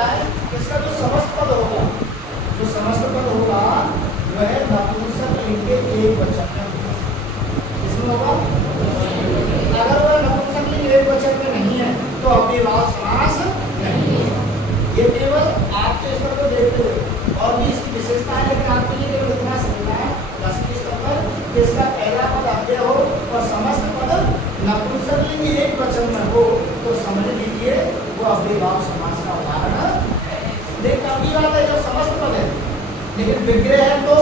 जाए इसका जो समस्त पद होगा, जो समस्त पद होगा वह नपुंसक लिंग के एक वचन में होगा। इसमें होगा, अगर वह नपुंसक लिंग एक वचन में नहीं है तो अव्ययभाव समास नहीं है। ये केवल आपके स्तर को देखते हुए और भी इसकी विशेषता है, लेकिन आपके लिए केवल इतना समझना है 10 के स्तर पर कि इसका पहला पद अव्यय हो और समस्त पद नपुंसक लिंग एक वचन में हो तो समझ लीजिए वो अव्ययभाव समास का उदाहरण है। देख कभी बात है जब समस्त पद है, लेकिन विग्रह है तो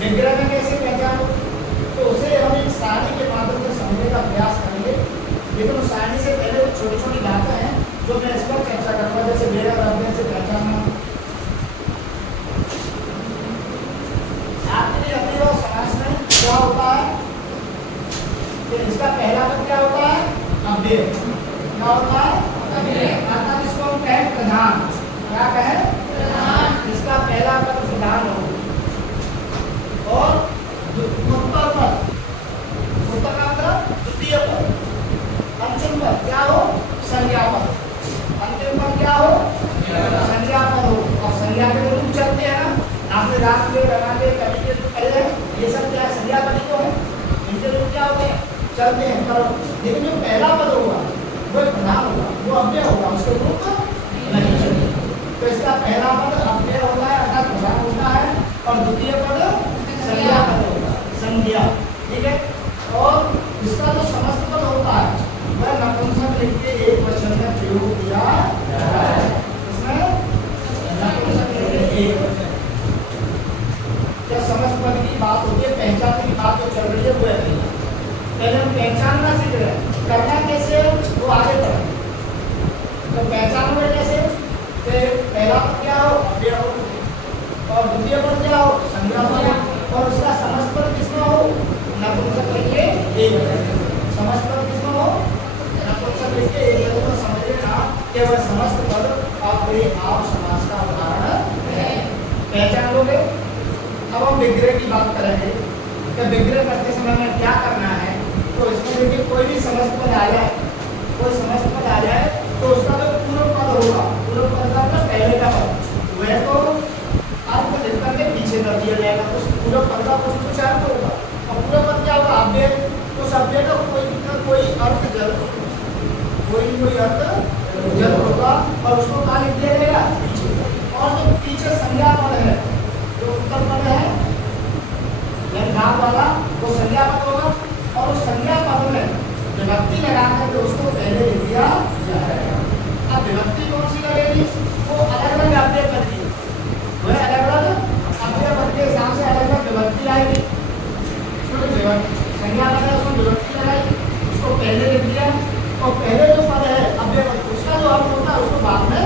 विग्रह में कैसे पहचानो, तो उसे हम एक सारणी के माध्यम से समझने का प्रयास करेंगे। लेकिन उस सारणी से पहले छोटी छोटी बातें हैं जो मैं इस पर चर्चा करूंगा, जैसे मेरा अध्ययन से पहचानना। आपके लिए अव्ययभाव समास में क्या होता है कि इसका पहला पद क्या होता है, अव्यय। क्या होता है, अव्यय। अर्थात इसको हम कहें प्रधान। क्या कहें, प्रधान। इसका पहला पद प्रधान हो और उत्तर पद, उत्तर का मतलब द्वितीय पद, अंतिम पद क्या हो, संज्ञा पद। अंतिम पद क्या हो, संज्ञा पद हो। और संज्ञा के रूप चलते हैं ना, आपने रात के लगा के कभी के पहले ये सब क्या संज्ञा पद तो है, इनके रूप क्या होते हैं, चलते हैं। पर लेकिन जो पहला पद होगा वो प्रधान होगा, वो अव्यय होगा, उसके रूप नहीं चलेगा। तो इसका पहला पद अव्यय होता है अर्थात प्रधान होता है और द्वितीय पद संज्ञा पद होगा, संज्ञा। ठीक है। और इसका जो समस्त पद होता है वह नपुंसक लिंग के एक वचन में प्रयोग किया जाता है। इसमें नपुंसक लिंग के एक वचन, जब समस्त पद की बात होती है, पहचानने की बात जो चल रही है वो है। पहले हम पहचानना सीख रहे हैं, करना कैसे वो आगे बढ़े। तो पहचानोगे कैसे, पहला पद क्या हो, अव्यय हो, और द्वितीय पद क्या हो, संज्ञा पद, और उसका समस्त पद किसमें हो, नपुंसक लिंग के एक वचन। समस्त पद किसमें हो, नपुंसक लिंग के एक वचन। समझ लेना केवल समस्त पद अव्ययभाव समास का उदाहरण है। पहचान लोगे। अब हम विग्रह की बात करेंगे कि विग्रह करते समय में क्या करना है। तो इसमें देखिए कोई भी समस्त पद आ जाए, कोई समस्त पद आ जाए तो उसका जो पूर्व पद होगा, पूर्व पद का मतलब पहले का पद, वह तो अर्थ लिख करके पीछे कर दिया जाएगा। तो उस पूर्व पद का कुछ अर्थ होगा और पूर्व पद क्या होगा, अव्यय। तो अव्यय का कोई अर्थ जरूर, कोई अर्थ जरूर होगा और उसको कहाँ लिख दिया जाएगा, पीछे। और जो पीछे संज्ञा पद है, जो उत्तर पद है भाग वाला, वो संज्ञा पद होगा और उस संज्ञा पद में विभक्ति लगा करके उसको पहले लिख दिया जाएगा। अब विभक्ति कौन सी लगेगी, वो अलग अलग अव्यय पद की, वह अलग अलग अव्यय पद के हिसाब से अलग अलग विभक्ति आएगी। संज्ञा पद है उसमें विभक्ति लगाई, उसको पहले लिख दिया और पहले जो पद है अव्यय पद उसका जो अर्थ होता है उसको बाद में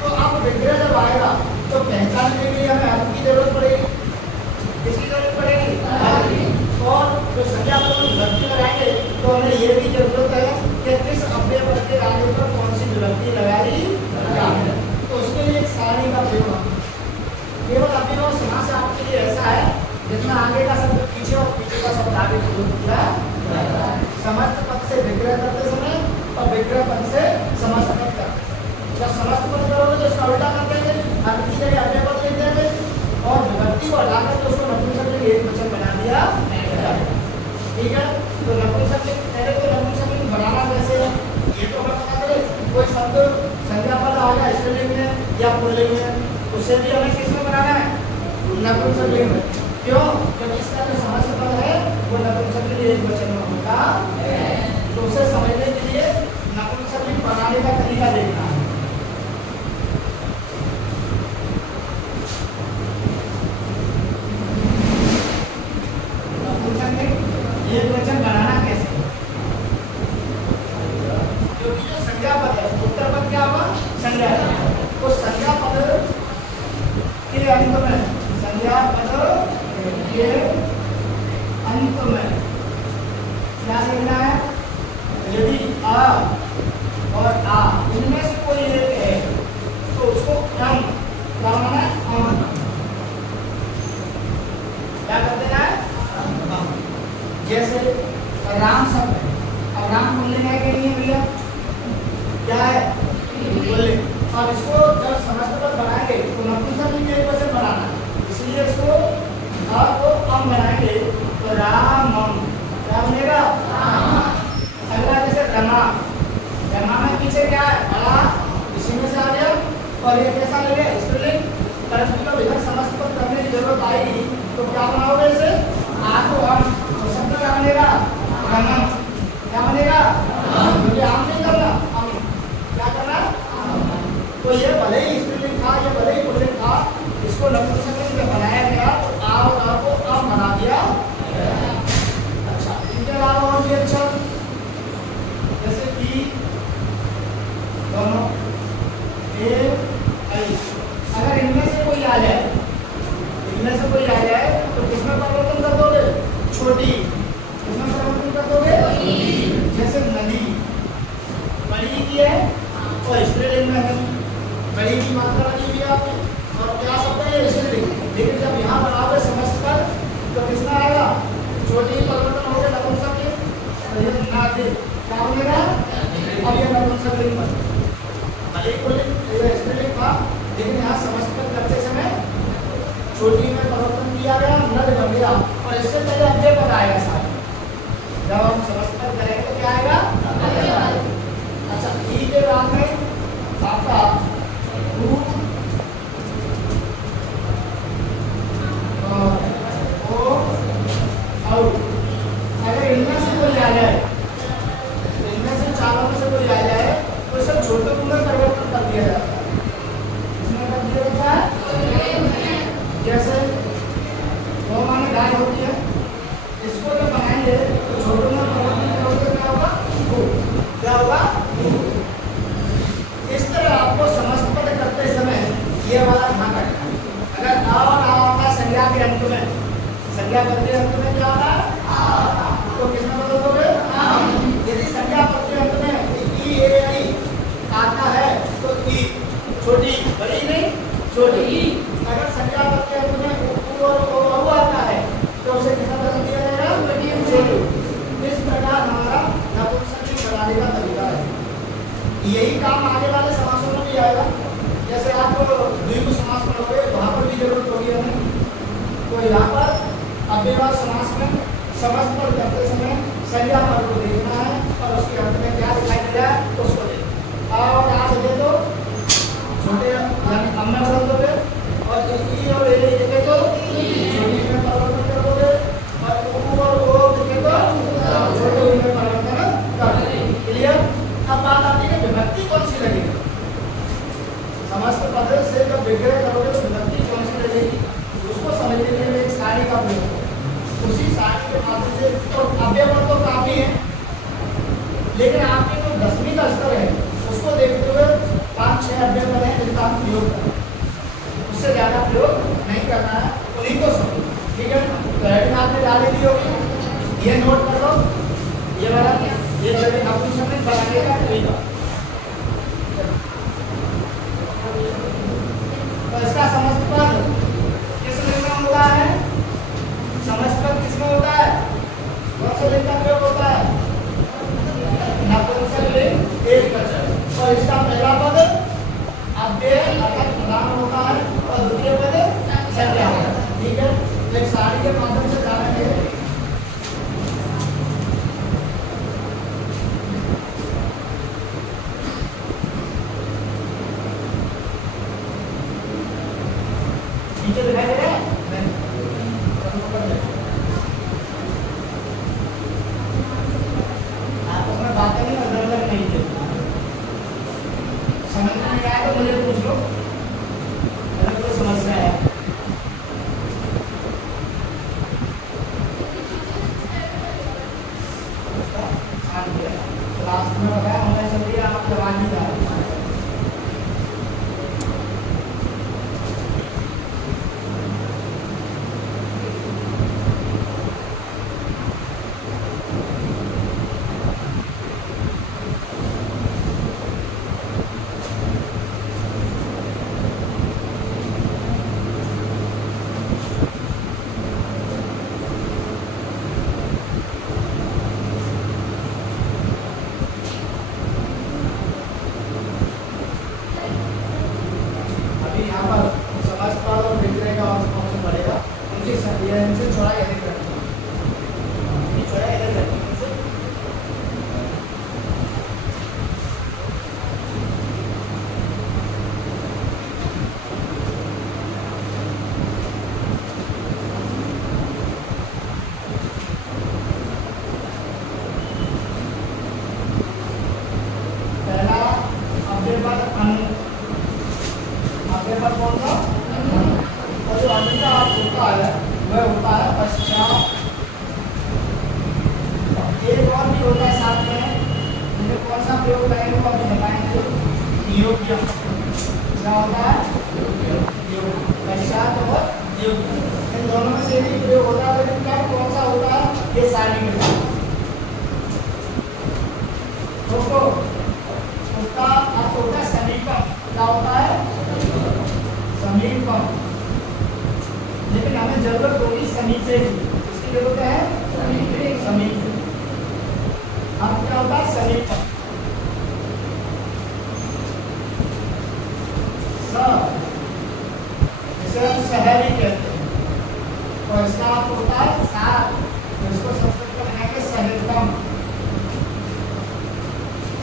तो अब विग्रह जब आएगा तो पहचानने के लिए हमें अर्थ की जरूरत पड़ेगी। किसकी जरूरत पड़ेगी, और जो संज्ञा पद में विभक्ति लगाएंगे तो हमें ये भी जरूरत है कि किस अव्यय पद के आगे पर कौन सी विभक्ति लगाई जाए। तो उसके लिए एक सारणी का प्रयोग, केवल अव्ययभाव समास आपके लिए ऐसा है जितना आगे का शब्द पीछे और पीछे का शब्द आगे प्रयोग किया जाता है। समस्त पद से विग्रह करते समय और विग्रह पद से समस्त पद करते। जब समस्त पद करोगे तो इसका उल्टा कर देंगे, अर्थ की जगह अव्यय पद लिख देंगे और विभक्ति को हटाकर तो उसको नपुंसक लिंग एक वचन बना दिया। ठीक है। तो नपुंसक लिंग पहले तो नपुंसक लिंग बनाना कैसे है ये तो हमें पता चले। कोई शब्द संज्ञा पद आ गया स्त्रीलिंग में या पुल्लिंग में, उसे भी हमें किसमें बनाना है, नपुंसक लिंग में। क्यों, क्योंकि इसका जो समस्त पद है वो नपुंसक लिंग एक वचन में होता है। तो उसे समझने के लिए नपुंसक लिंग बनाने का तरीका देखना है। एक वचन बनाना कैसे, क्योंकि जो संज्ञा पद है, उत्तर पद क्या होगा, संज्ञा। तो संज्ञा पद के अंत में, संज्ञा पद के अंत में क्या लिखना है, यदि अ और आ इनमें से कोई एक है तो उसको अम बनाना है, अम क्या कर देना है। जैसे राम शब्द, अब प्रधान पुल्लिंग है कि नहीं है भैया? क्या है? पुल्लिंग। अब इसको जब समस्त पद बनाएंगे तो नपुंसकलिंग एक वचन बनाना है, इसलिए इसको अ को अम बनाएंगे तो रामम। क्या बनेगा? अगला जैसे रमा, रमा में पीछे क्या है? बड़ा, इसी में से आ गया। और ये कैसा ले लिया? स्त्रीलिंग। परंतु जब इधर समस्त पद करने की जरूरत आएगी तो क्या बनाओगे इसे? आ को हम, तो शब्द क्या बनेगा? रमम। क्या बनेगा? क्योंकि आम नहीं करना, हम क्या करना? तो ये भले ही स्त्रीलिंग था, ये भले ही पुल्लिंग था, इसको नपुंसकलिंग में बनाया गया तो आ और आ को अम बना दिया। अच्छा, इनके अलावा और भी अच्छा जैसे कि दोनों ए आई, अगर इनमें से कोई आ जाए, इनमें से कोई आ जाए तो किसमें परिवर्तन कर दोगे? छोटी। किसमें परिवर्तन कर दोगे? जैसे नदी, बड़ी की है और स्त्रीलिंग में है, बड़ी की मात्रा लगी हुई है आपने, और क्या शब्द है? स्त्रीलिंग। लेकिन जब यहाँ बनाओगे समस्त पद तो किसमें आएगा? छोटी परिवर्तन हो गया नपुंसकलिंग, और ये नदी क्या बनेगा? अब ये नपुंसकलिंग बन, भले ही पुल्लिंग ये स्त्रीलिंग था, लेकिन यहाँ समस्त पद करते समय छोटी में परिवर्तन किया गया, नद बन गया। और इससे पहले अव्यय पद आएगा साथ, जब हम समस्त पद करेंगे तो क्या आएगा? अव्यय पद। अच्छा, ई के बाद में आपका दूध और अगर इनमें से कोई आ जाए, इनमें से चारों में से कोई आ जाए तो इसे छोटे गुण में परिवर्तन कर दिया जाता है। इसमें कर दिया जाता है जैसे वो माने गाय होती है, इसको जब बनाएंगे तो छोटे में परिवर्तन करोगे क्या होगा? क्या होगा? इस तरह आपको समस्त पद करते समय ये वाला ध्यान रखना है। अगर आ और आ होता संज्ञा के अंत में, संज्ञा पद के अंत में क्या होता है? आ, तो किसमें बदल दोगे? यदि संज्ञा पद के अंत में ई ए आई आता है तो ई, छोटी, बड़ी नहीं, छोटी। अगर संज्ञा पद के अंत में उ और ओ आता है तो उसे कितना बदल दिया जाएगा? छोटी। इस प्रकार हमारा नपुंसकलिंग बनाने का तरीका है। यही काम आगे वाले समासों में भी आएगा। जैसे आप द्विगु समास पढ़ोगे वहां पर भी जरूरत होगी हमें, तो यहाँ पर अव्ययवाद समास में समस्त पद करते समय संज्ञा पद को देखना है और उसके अंत में क्या दिखाई दे रहा है उसको देखना। आ और आ दे दो छोटे, यानी अम में बदल दोगे, और ई और ए लिखे तो छोटी में परिवर्तन कर दोगे, और उ और ओ लिखे तो छोटे में परिवर्तन कर दोगे। क्लियर? अब बात आती है विभक्ति कौन सी लगेगी? समस्त पद से जब विग्रह करोगे तो विभक्ति कौन सी लगेगी उसको समझने के लिए एक सारणी का प्रयोग करो। उसी सारणी के माध्यम से, तो अव्यय पद तो काफी है, लेकिन आपके जो 10वीं का स्तर है उसको देखते हुए 5-6 अव्यय पद हैं जिनका हम प्रयोग करें, उससे ज्यादा प्रयोग नहीं करना है, उन्हीं को समझो। ठीक है? तो हेडिंग आपने डाल दी होगी, ये नोट कर लो, ये वाला ये जगह नपुंसकलिंग बनाने का तरीका। तो इसका समस्त पद किस लिंग में होता है? समस्त पद किसमें होता है? कौन से लिंग का प्रयोग होता है? नपुंसकलिंग एकवचन। और इसका पहला पद अव्यय अर्थात प्रधान होता है और द्वितीय पद संज्ञा होता है। ठीक है? एक सारणी के माध्यम से जानेंगे। नीचे दिखाई दे रहा है? आप उसमें बातें नहीं इधर उधर नहीं दे, समझ में नहीं आया तो मुझे पूछ लो, अगर कोई समस्या है। लास्ट में बताया ऑनलाइन चल रही है, आप जवाब नहीं जा रहे। योग्य। क्या होता है? योग्य। पश्चात और योग्य, इन दोनों में से भी प्रयोग होता है, लेकिन क्या कौन सा होता है? ये सारणी में दोस्तों उसका अर्थ होता है समीपम। क्या होता है? समीपम। लेकिन हमें जरूरत होगी समीपे की। इसकी जरूरत है समीपे। समीप अब क्या होता है? समीपम। इसे हम शहरी कहते हैं, और इसका अर्थ होता है साथ। तो इसको संस्कृत में बनाएंगे सहृदम।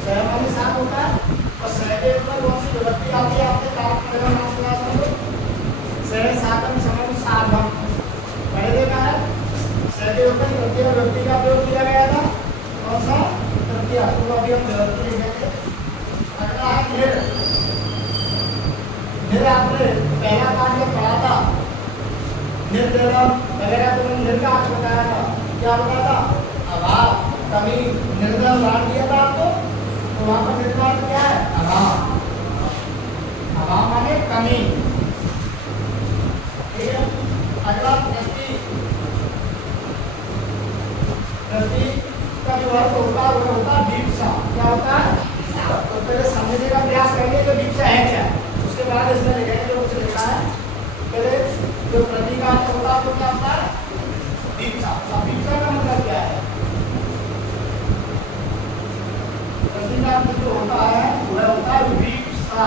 शहर माने साथ होता है, और शहर के ऊपर कौन सी विभक्ति आती है? आपके क्लास में शहर साधन समझ साधन पढ़े देखा है। शहर के ऊपर तृतीय विभक्ति का प्रयोग किया गया था। कौन सा? तृतीय। तो अभी हम विभक्ति लिखेंगे। अगला है निर। निर आपने पहला पाठ में पढ़ा था, निर्जलम वगैरह, तुमने निर का अर्थ बताया था। क्या बताया था? अभाव, कमी, निर्जल बांट दिया था आपको। तो वहां पर निर्वात क्या है? अभाव। अभाव माने कमी। ठीक है। अगला प्रति। प्रति का जो अर्थ होता है वो होता है दीक्षा। क्या होता है? तो पहले समझने का प्रयास करेंगे तो दीक्षा है क्या, उसके बाद इसमें लिखेंगे जो कुछ लिखा है। पहले जो प्रति का अर्थ होता है तो क्या होता है? दीक्षा। अब दीक्षा का मतलब क्या है? जो होता है वह होता है विपसा।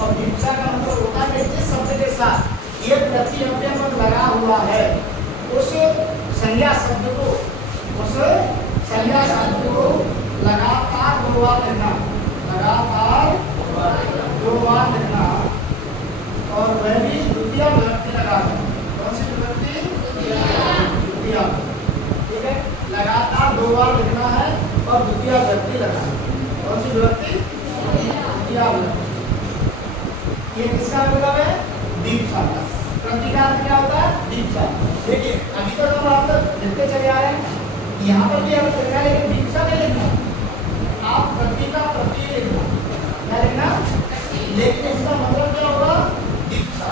और विपसा का मतलब होता है कि जिस शब्द के साथ ये प्रति अव्यय लगा हुआ है उस संज्ञा शब्द को लगातार दो बार लिखना। लगातार दो बार लिखना, और वह भी द्वितीय विभक्ति लगाना। कौन सी विभक्ति? द्वितीय। ठीक है। लगातार दो बार लिखना है और द्वितीय विभक्ति लगाना। कौन सी विभक्ति? द्वितीय विभक्ति। ये किसका मतलब है? दीक्षा का। प्रति का अर्थ क्या होता है? दीक्षा। देखिए अभी तक हम आप लिखते चले आ रहे हैं, यहाँ पर भी अर्थ लिखा है, लेकिन दीक्षा नहीं लिखना। आप प्रति का प्रति लिखना। क्या लिखना? लेकिन इसका मतलब क्या होगा? दीक्षा।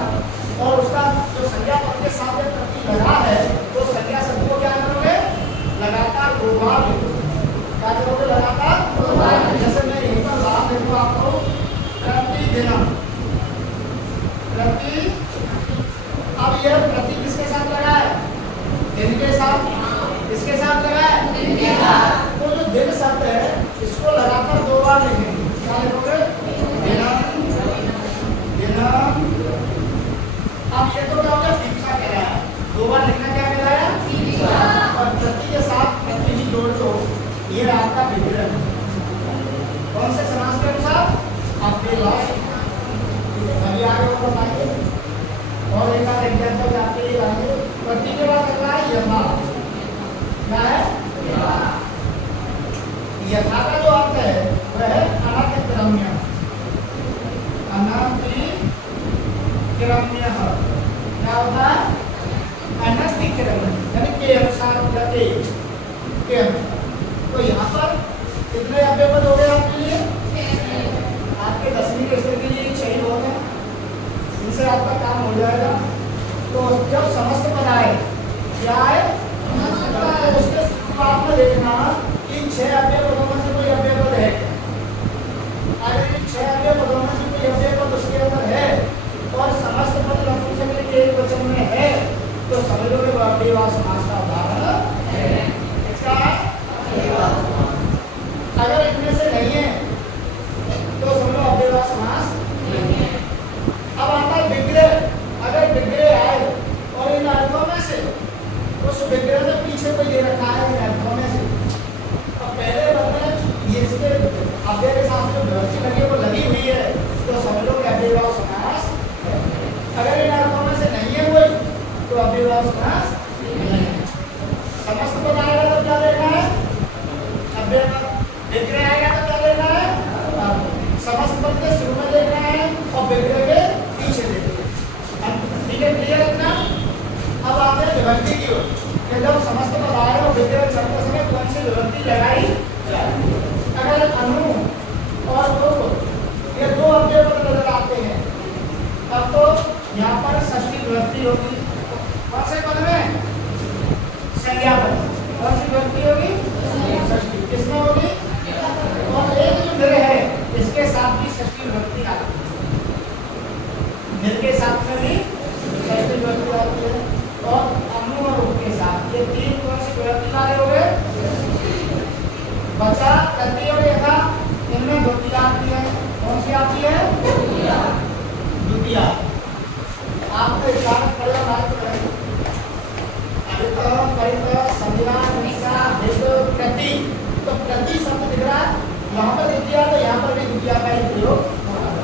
और उसका जो संज्ञा पद के साथ में प्रति लगा है तो संज्ञा शब्द को क्या करोगे? लगातार दो बार लिखोगे। क्या करोगे? लगातार दो बार। जैसे मैं यहीं पर बात देखो आपको, प्रतिदिनम। प्रति, अब यह प्रति किसके साथ लगा है? दिन के साथ। किसके साथ लगा है? दिन के साथ। तो जो दिन शब्द है इसको लगातार दो बार लिखेंगे। क्या लिखोगे? दिनम, दिनम। अब ये तो क्या होगा? दीक्षा कह रहा है। दो बार लिखना क्या कहलाया? दीक्षा। और प्रति के साथ प्रति ही जोड़ दो, ये आपका विग्रह। कौन से समास के अनुसार? आपके लास्ट। अभी आगे और बताइए, और एक आध एग्जाम्पल आपके लिए लाएंगे। प्रति के बाद अगला है यथा। क्या है? यथा का जो अर्थ है वह है अनतिक्रम्य। अनतिक्रम्य क्या होता है? अनतिक्रम्य यानी के अनुसार, गति के अनुसार। तो यहाँ पर कितने अव्यय पद हो गए आपके लिए? आपके 10वीं के स्तर के लिए 6 होते हैं, इनसे आपका काम हो जाएगा। तो जब समस्त पद आए, क्या है? तो उसके शुरुआत में देखना कि 6 अव्यय पदों में से कोई अव्यय पद है। अगर इन 6 अव्यय पदों में से कोई अव्यय पद उसके अंदर है और समस्त पद नपुंसक के एक वचन में है तो समझ लो कि अव्ययवाद समास का उदाहरण है। इसका अगर इनमें से नहीं है तो समझो अव्ययवाद समास नहीं है। अब आता है विग्रह। अगर विग्रह आए और इन अर्थों में से उस विभक्ति होगी कौन से पद में? संज्ञा पद। कौन सी विभक्ति होगी? षष्ठी। किसमें होगी? और एक जो निर है इसके साथ भी षष्ठी विभक्ति आती है। निर के साथ में भी षष्ठी विभक्ति आती है और अनु और उप के साथ ये तीन कौन सी विभक्ति वाले हो गए? बचा तृतीय और यथा, इनमें द्वितीया आती है। कौन सी आती है? द्वितीया। आपको इशारत पड़ेगा बात करें अभित परित संज्ञा निशा भेद प्रति, तो प्रति शब्द दिख रहा है यहाँ पर द्वितीया तो यहाँ पर भी